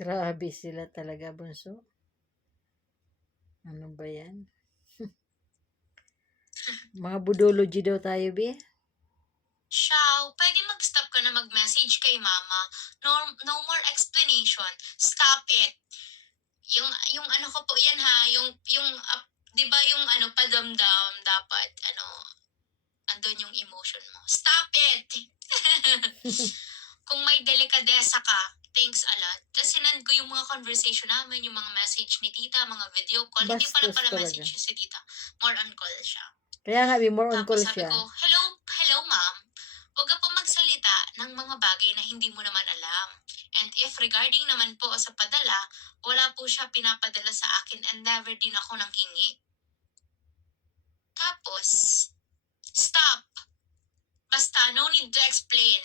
Grabe sila talaga, bunso. Ano ba yan? Mga budology daw tayo, be. Xiao, pwede mag-stop ka na mag-message kay mama. No, no more explanation. Stop it. Yung ano ko po yan ha, di ba yung ano, padamdam, dapat, andun yung emotion mo. Stop it! Kung may delikadesa ka, thanks a lot. Kasi sinend ko yung mga conversation namin, yung mga message ni tita, mga video call. Hindi Bastos pala talaga. message si tita. More on call siya. Kaya nga, be, more on Tapos call sabi siya. ko, hello ma'am. Huwag ka po magsalita ng mga bagay na hindi mo naman alam. And if regarding naman po sa padala, wala po siya pinapadala sa akin and never din ako nang hingi. Tapos, stop. Basta, no need to explain.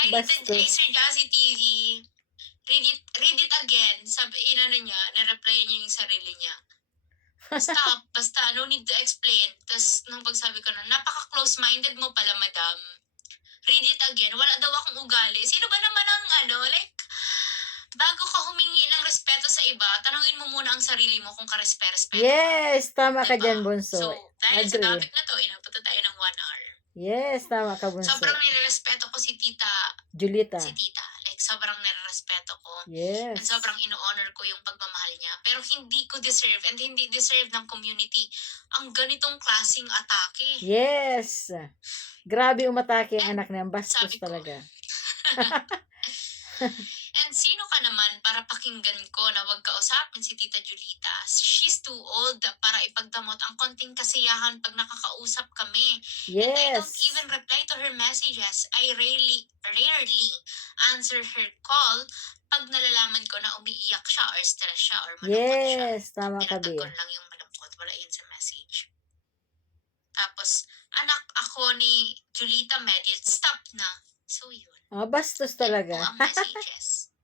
Hi, Bastos. Sir Jassy TV. Read it again. Sabi, niya, na-reply niya yung sarili niya. Stop, basta, no need to explain. Tapos, nung pagsabi ko na, napaka-close-minded mo pala, madam. Read it again. Wala daw akong ugali. Sino ba naman ang bago ka humingi ng respeto sa iba, tanungin mo muna ang sarili mo kung ka-respeto ka. Yes, tama ka Diba? dyan, bunso. So, dahil sa Agree. topic na to, inabot na tayo ng 1 hour. Yes, tama ka, bunso. Sobrang nirerespeto ko si tita. Julita. Like, sobrang nirerespeto ko. Yes. And sobrang ino-honor ko yung pagmamahal niya. Pero hindi ko deserve and hindi deserve ng community ang ganitong klaseng atake. Yes. Grabe umatake ang And anak niya. Bastos sabi ko, talaga. And sino ka naman para pakinggan ko na wag kausapin si Tita Julita? She's too old para ipagdamot ang konting kasiyahan pag nakakausap kami. And I don't Yes. even reply to her messages. I rarely answer her call pag nalalaman ko na umiiyak siya or stress siya or malungkot siya. Yes, tama ka, Tinatag be. ko lang yung malungkot, wala yun sa message. Tapos, anak ako ni Julita Medit, stop na. So yun. Bastos Yan po talaga. ang messages.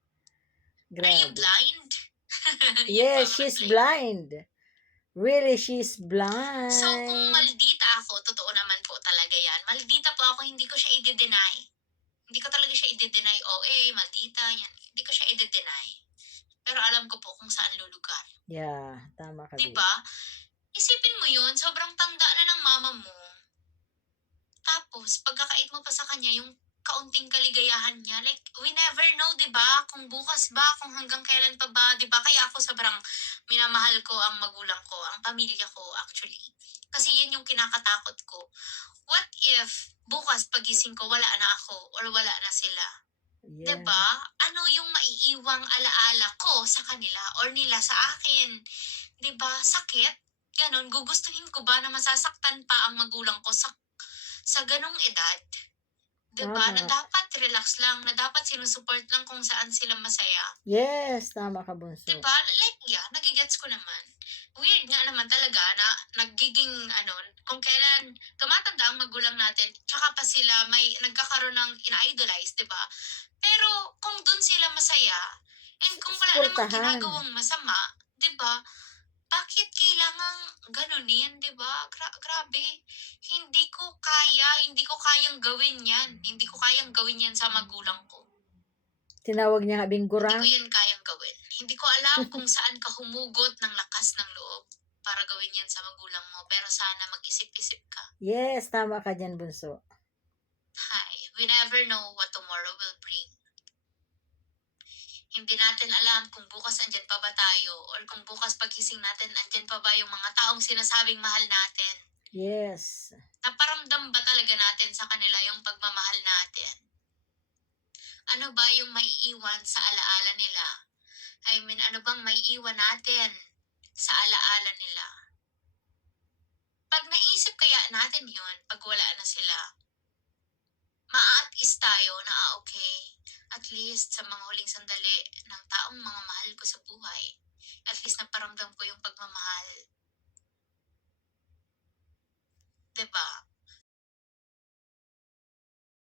Are you Grabe. blind? Yun po Yes, ang she's reply. blind. Really, she's blind. So, kung maldita ako, totoo naman po talaga yan. Maldita po ako, hindi ko siya i-deny. Hindi ko talaga siya i-deny. Maldita, yan. Hindi ko siya i-deny. Pero alam ko po kung saan lulugar. Yeah, tama ka, Diba? Isipin mo yun, sobrang tanda na ng mama mo. Tapos, pagkakait mo pa sa kanya, yung kaunting kaligayahan niya, like, we never know, diba? Kung bukas ba, kung hanggang kailan pa ba, diba? Kaya ako sobrang minamahal ko ang magulang ko, ang pamilya ko, actually. Kasi yun yung kinakatakot ko. What if, bukas pagising ko, wala na ako, or wala na sila? Yeah. Diba? Ano yung maiiwang alaala ko sa kanila, or nila sa akin? Diba? Sakit? Ganon, gugustuhin ko ba na masasaktan pa ang magulang ko sa ganong edad? Diba? Tama. Na dapat relax lang, na dapat sinusupport lang kung saan sila masaya. Yes, tama ka, bunso. Diba? Like, yeah, nagigets ko naman. Weird nga naman talaga na nagiging, kung kailan tumatanda ang magulang natin, tsaka pa sila may nagkakaroon ng ina-idolize, diba? Pero kung dun sila masaya, and kung wala namang Suportahan. ginagawang masama, diba? Bakit kailangang ganunin, diba? Grabe. Hindi ko kayang gawin yan. Hindi ko kayang gawin yan sa magulang ko. Tinawag niya nga binggura. Hindi ko yan kayang gawin. Hindi ko alam kung saan ka humugot ng lakas ng loob para gawin yan sa magulang mo. Pero sana mag-isip-isip ka. Yes, tama ka dyan, bunso. Hi, we never know what tomorrow will bring. Hindi natin alam kung bukas andyan pa ba tayo or kung bukas pagising natin andyan pa ba yung mga taong sinasabing mahal natin. Yes. Naparamdam ba talaga natin sa kanila yung pagmamahal natin? Ano ba yung maiiwan sa alaala nila? I mean, ano bang maiiwan natin sa alaala nila? Pag naisip kaya natin yun, pag wala na sila, ma-at-ease tayo na okay, at least sa mga huling sandali ng taong mga mahal ko sa buhay, at least naparamdam ko yung pagmamahal. Diba?